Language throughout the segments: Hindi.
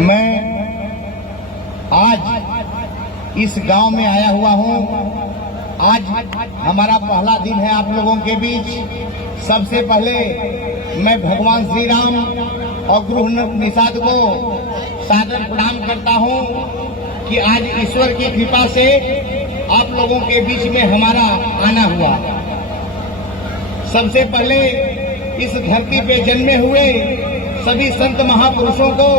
मैं आज इस गांव में आया हुआ हूं। आज हमारा पहला दिन है आप लोगों के बीच। सबसे पहले मैं भगवान श्री राम और गुरु निषाद को सादर प्रणाम करता हूं कि आज ईश्वर की कृपा से आप लोगों के बीच में हमारा आना हुआ। सबसे पहले इस धरती पे जन्मे हुए सभी संत महापुरुषों को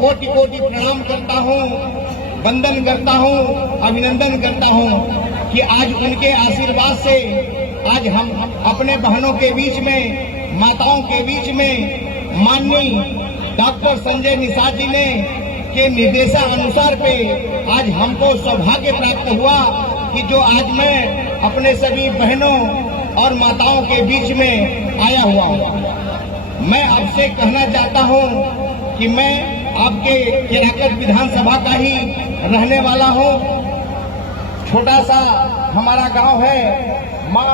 कोटि कोटि प्रणाम करता हूं, वंदन करता हूं, अभिनंदन करता हूं कि आज उनके आशीर्वाद से आज हम अपने बहनों के बीच में, माताओं के बीच में माननीय डॉक्टर संजय निषाद जी ने के निर्देशानुसार पे आज हमको सौभाग्य प्राप्त हुआ कि जो आज मैं अपने सभी बहनों और माताओं के बीच में आया हुआ हूँ। मैं आपसे कहना चाहता हूँ कि मैं आपके केराकत विधानसभा का ही रहने वाला हूँ। छोटा सा हमारा गांव है, माँ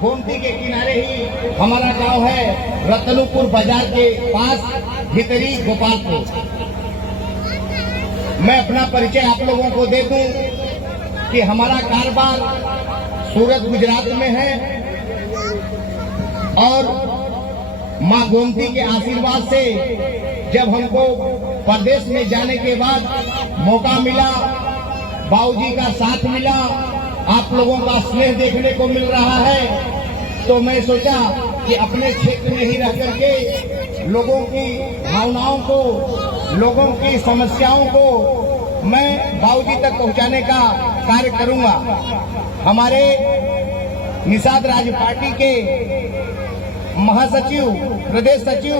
गोमती के किनारे ही हमारा गांव है, रतनपुर बाजार के पास भीतरी गोपालपुर। मैं अपना परिचय आप लोगों को दे दूं कि हमारा कारोबार सूरत गुजरात में है और माँ गोमती के आशीर्वाद से जब हमको प्रदेश में जाने के बाद मौका मिला, बाबूजी का साथ मिला, आप लोगों का स्नेह देखने को मिल रहा है, तो मैं सोचा कि अपने क्षेत्र में ही रह करके लोगों की भावनाओं को, लोगों की समस्याओं को मैं बाबूजी तक पहुंचाने का कार्य करूंगा। हमारे निषाद राज पार्टी के महासचिव, प्रदेश सचिव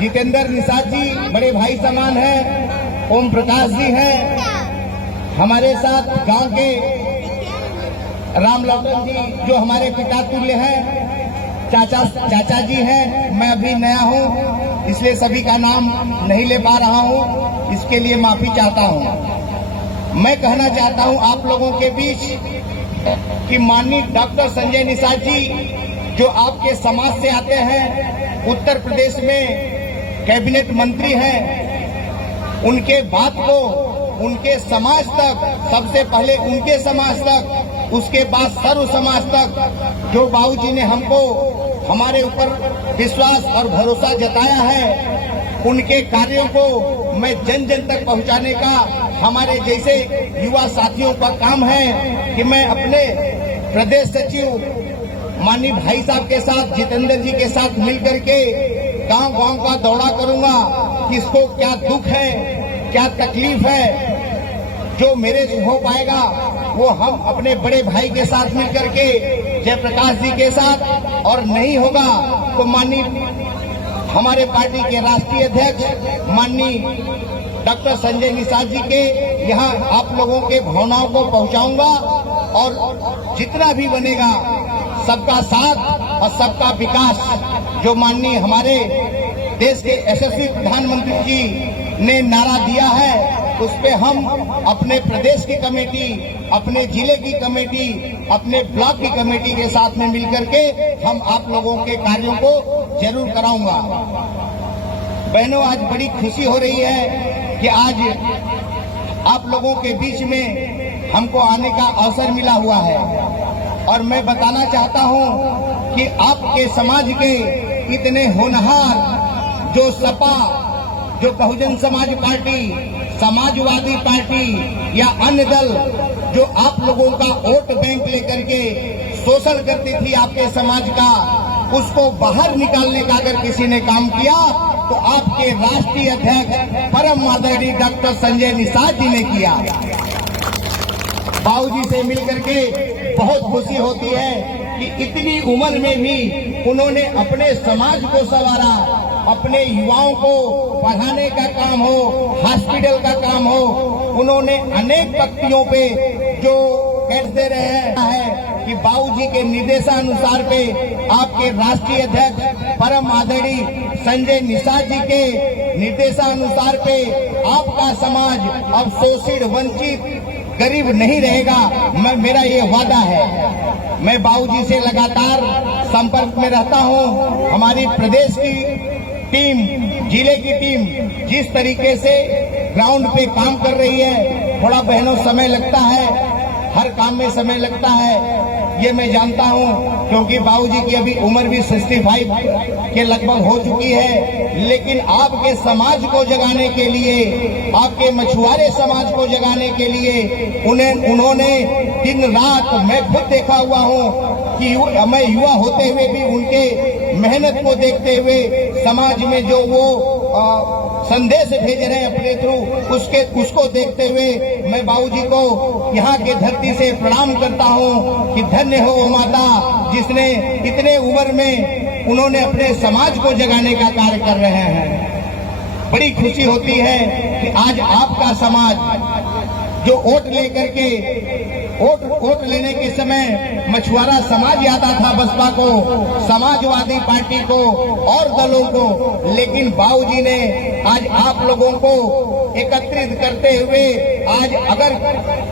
जितेंद्र निषाद जी बड़े भाई समान हैं, ओम प्रकाश जी हैं, हमारे साथ गांव के राम लौटन जी जो हमारे पिता तुल्य हैं, चाचा जी हैं। मैं अभी नया हूं इसलिए सभी का नाम नहीं ले पा रहा हूं, इसके लिए माफी चाहता हूं। मैं कहना चाहता हूं आप लोगों के बीच कि माननीय डॉक्टर संजय निषाद जी जो आपके समाज से आते हैं, उत्तर प्रदेश में कैबिनेट मंत्री हैं, उनके बात को उनके समाज तक, सबसे पहले उनके समाज तक, उसके बाद सर्व समाज तक जो बाबूजी ने हमको हमारे ऊपर विश्वास और भरोसा जताया है, उनके कार्यों को मैं जन जन तक पहुंचाने का हमारे जैसे युवा साथियों का काम है कि मैं अपने प्रदेश सचिव माननीय भाई साहब के साथ, जितेंद्र जी के साथ मिल करके गांव गांव का दौरा करूंगा, किसको क्या दुख है, क्या तकलीफ है। जो मेरे से हो पाएगा वो हम अपने बड़े भाई के साथ मिल करके, जयप्रकाश जी के साथ, और नहीं होगा तो माननीय हमारे पार्टी के राष्ट्रीय अध्यक्ष माननीय डॉक्टर संजय निषाद जी के यहाँ आप लोगों के भावनाओं को पहुंचाऊंगा और जितना भी बनेगा सबका साथ और सबका विकास जो माननीय हमारे देश के यशस्वी प्रधानमंत्री जी ने नारा दिया है, उस पे हम अपने प्रदेश की कमेटी, अपने जिले की कमेटी, अपने ब्लॉक की कमेटी के साथ में मिलकर के हम आप लोगों के कार्यों को जरूर कराऊंगा। बहनों, आज बड़ी खुशी हो रही है कि आज आप लोगों के बीच में हमको आने का अवसर मिला हुआ है और मैं बताना चाहता हूं कि आपके समाज के इतने होनहार जो सपा, जो बहुजन समाज पार्टी, समाजवादी पार्टी या अन्य दल जो आप लोगों का वोट बैंक लेकर के शोषण करती थी आपके समाज का, उसको बाहर निकालने का अगर किसी ने काम किया तो आपके राष्ट्रीय अध्यक्ष परम आदरणीय डॉक्टर संजय निषाद जी ने किया। बाबूजी से मिलकर के बहुत खुशी होती है कि इतनी उम्र में भी उन्होंने अपने समाज को संवारा, अपने युवाओं को पढ़ाने का काम हो, हॉस्पिटल का काम हो, उन्होंने अनेक पक्तियों पे जो कैट दे रहे हैं कि बाबूजी के निर्देशानुसार पे आपके राष्ट्रीय अध्यक्ष परम आदरणीय संजय निषाद जी के निर्देशानुसार पे आपका समाज अब शोषित, वंचित, गरीब नहीं रहेगा। मेरा ये वादा है। मैं बाबूजी से लगातार संपर्क में रहता हूँ। हमारी प्रदेश की टीम, जिले की टीम जिस तरीके से ग्राउंड पे काम कर रही है, थोड़ा बहनों समय लगता है, हर काम में समय लगता है, ये मैं जानता हूं, क्योंकि बाबूजी की अभी उम्र भी 65 के लगभग हो चुकी है। लेकिन आपके समाज को जगाने के लिए, आपके मछुआरे समाज को जगाने के लिए उन्होंने दिन रात, मैं खुद देखा हुआ हूं कि मैं युवा होते हुए भी उनके मेहनत को देखते हुए समाज में जो वो संदेश भेज रहे हैं अपने थ्रू, उसको देखते हुए मैं बाबूजी को यहाँ के धरती से प्रणाम करता हूँ कि धन्य हो वो माता जिसने इतने उम्र में उन्होंने अपने समाज को जगाने का कार्य कर रहे हैं। बड़ी खुशी होती है कि आज आपका समाज जो वोट लेकर के वोट लेने के समय मछुआरा समाज याद था बसपा को, समाजवादी पार्टी को और दलों को, लेकिन बाबूजी ने आज आप लोगों को एकत्रित करते हुए आज अगर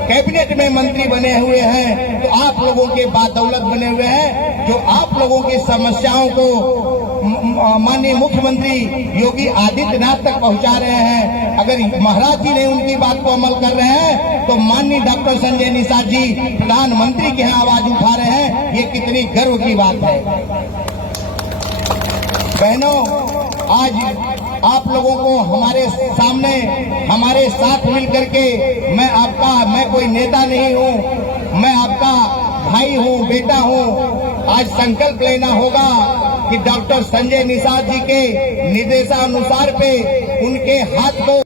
कैबिनेट में मंत्री बने हुए हैं तो आप लोगों के बादौलत बने हुए हैं, जो आप लोगों की समस्याओं को माननीय मुख्यमंत्री योगी आदित्यनाथ तक पहुंचा रहे हैं। अगर महाराज जी ने उनकी बात को अमल कर रहे हैं तो माननीय डॉक्टर संजय निषाद जी प्रधानमंत्री के यहाँ आवाज उठा रहे हैं, ये कितनी गर्व की बात है। बहनों, आज आप लोगों को हमारे सामने, हमारे साथ मिलकर के, मैं कोई नेता नहीं हूँ, मैं आपका भाई हूँ, बेटा हूँ। आज संकल्प लेना होगा कि डॉक्टर संजय निषाद जी के निर्देशानुसार पे उनके हाथ को